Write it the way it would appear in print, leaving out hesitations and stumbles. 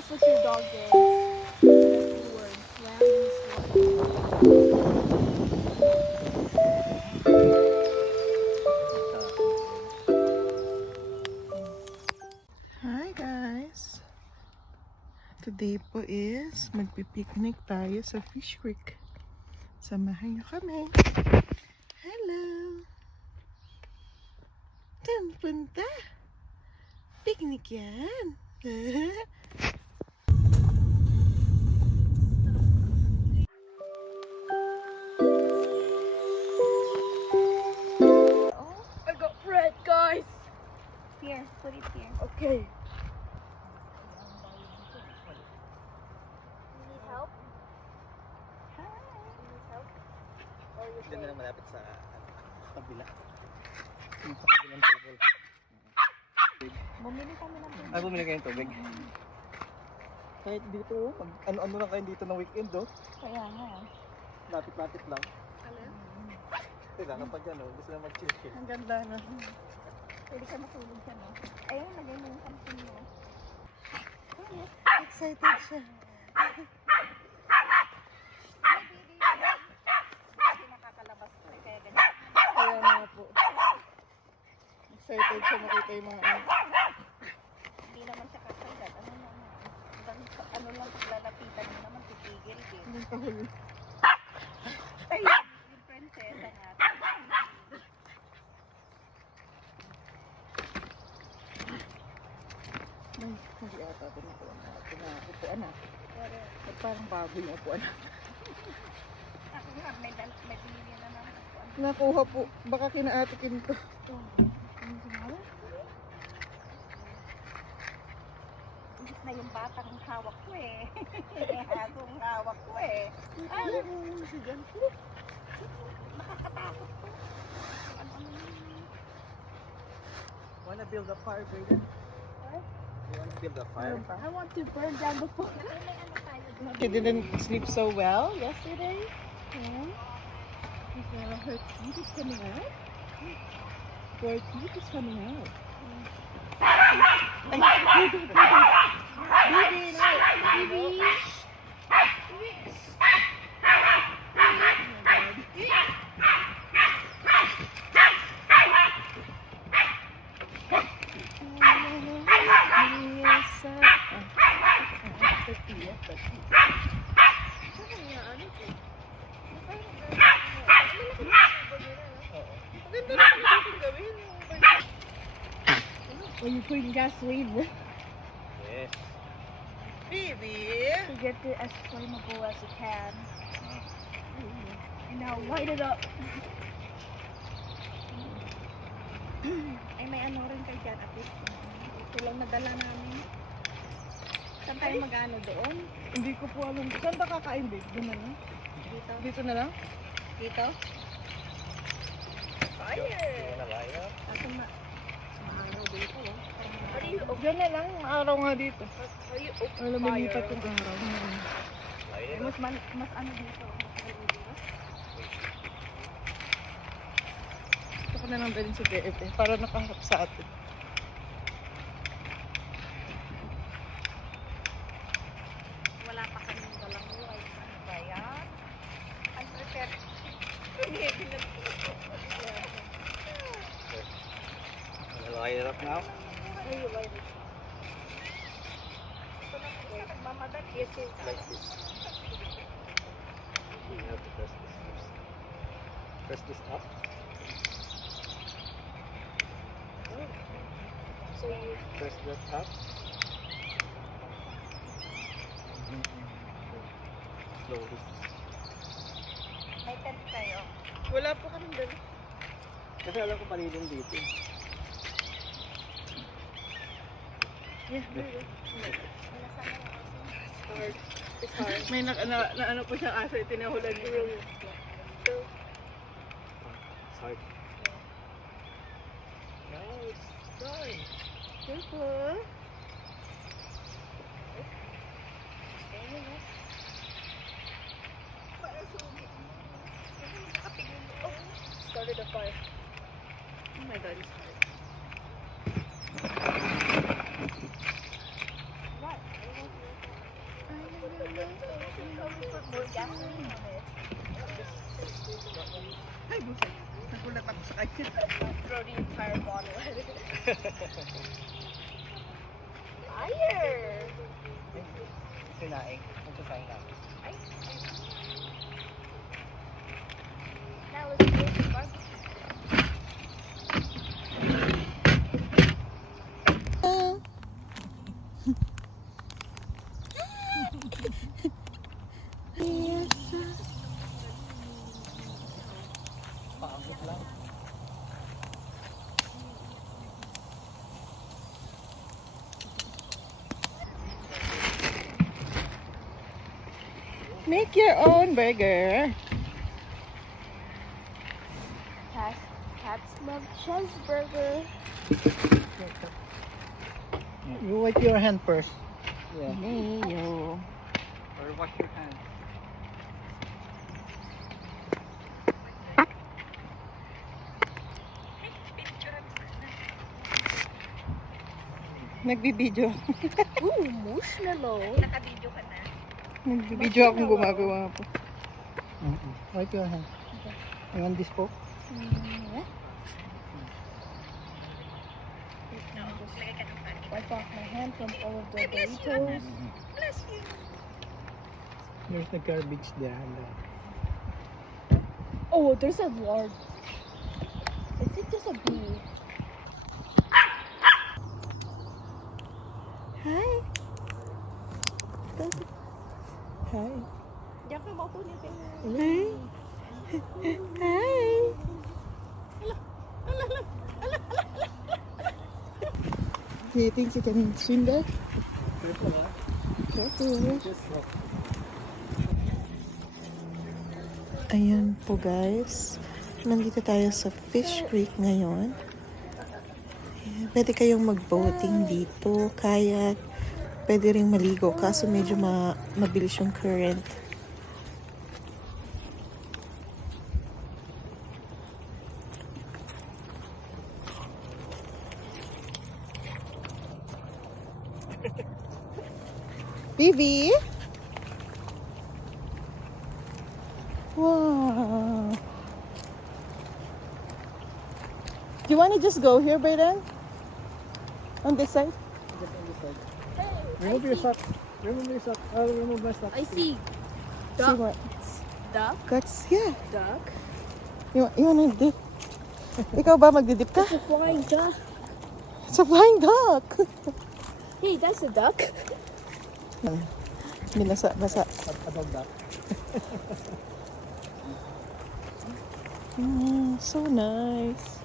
Guess what your dog is? Few words. Hi guys! Today po is magpipiknik tayo sa Fish Creek. Samahan niyo kami. Hello! Saan punta? Picnic yan! I got bread, guys! Here, put it here. Okay. You need help? Hi! You need help? Or you Diyan na play? lang malapit sa kabila. Yung sa kabilang table. Bumili kami ng tubig. Ay, bumili kayong tubig. Kahit dito, ano-ano lang kayo dito ng weekend, oh. Kaya nga. Lapit-lapit lang. Alin? Teka, kapag ano, gusto na mag-chill. Ang ganda na. Pwede ka matulog siya, no? Ayun, lagay mo yung something mo. Excited siya. Hindi nakakalabas ko, kaya ganyan. Kaya nga po. Excited siya makita yung mga ano. Hindi naman siya kakagat. Ano naman? Ano lang, paglalapitan mo naman, titigil din. Anong kahuli? Ay, yung prinsesa natin. Ay, hindi ata ito na upuan na. At parang baboy yung upuan na. Ako nga, may binili na naman ako. Nakuha po. Baka kinaatikin to. Imbis na yung batang hawak ko eh. Hasong hawak ko eh. Ay, nakakatakot to. Wanna build a fire, Brayden? What? You wanna build a fire? I want to burn down the phone. You didn't sleep so well yesterday? Her teeth is coming out? Her teeth is coming out. Ay, baby, baby. Baby, no, baby. Are you putting gasoline? Yes. Baby! To get it as flammable as you can. And now light it up. Ay, may ano rin kayo dyan at least. Ito lang nadala namin. Saan tayo mag-ano doon? Hindi ko po alam. Saan ba kakain, babe? Doon na lang? Dito? Dito na lang? Dito? Fire! Wanna fire? Kaso maaraw dito. Diyan na lang. Araw nga dito. Are you Alam mo, lipat yung araw. Fire? Mas ano dito. Gusto ko na lang dalhin sa DF para nakaharap sa atin. Wala pa kaming dalang light. Ano ba yan? Unprepared. Wanna light it up now? Ay, light it. Ito na po siya nagmamadat. Yes, yes. Like this. You have to press this first. Press this up. So you Press that up. Slowly. may tent kayo. Wala po kami dali. Kasi alam ko palilim dito. Yeah, Hard. it's hard. May na ano po siyang aso, tinahulan ko yung... It's hard. Now it's done. Careful. Started a fire. Oh my god, it's hard. What? Fire! Sinaing. Magsasaing namin. Now let's go to barbecue. Paabot lang. Make your own burger. Cats love cheeseburger. You wipe your hand first. Yeah. Mayo. Or wash your hands. Nagbibideo. Ooh, marshmallow. Naka-video ka na. Nagbibideo akong gumagawa po. Wipe your hand. You want this po? Yeah. Wipe off my hand from all of the Doritos. Bless you. There's the garbage there. Oh, there's a large. Is it just a bee? Hi. Hi. Diyan ka maupo niya. Hi. Hi. Do you think you can swim there? Careful. Ayan po guys. Nandito tayo sa Fish Creek ngayon. Ayan, pwede kayong mag-boating dito. Kayak. Pwede ring maligo. Kaso medyo mabilis yung current. Vivi? Wow. Do you want to just go here, Brayden? On this side? Just on this side. Remove your sock. Remove your sock. Remove my sock. I see See what? duck. That's, yeah. Duck. You wanna dip? Ikaw ba magdidip ka? It's a flying duck. It's a flying duck. Hey, that's a duck. Binasa-basa. Above that. So nice.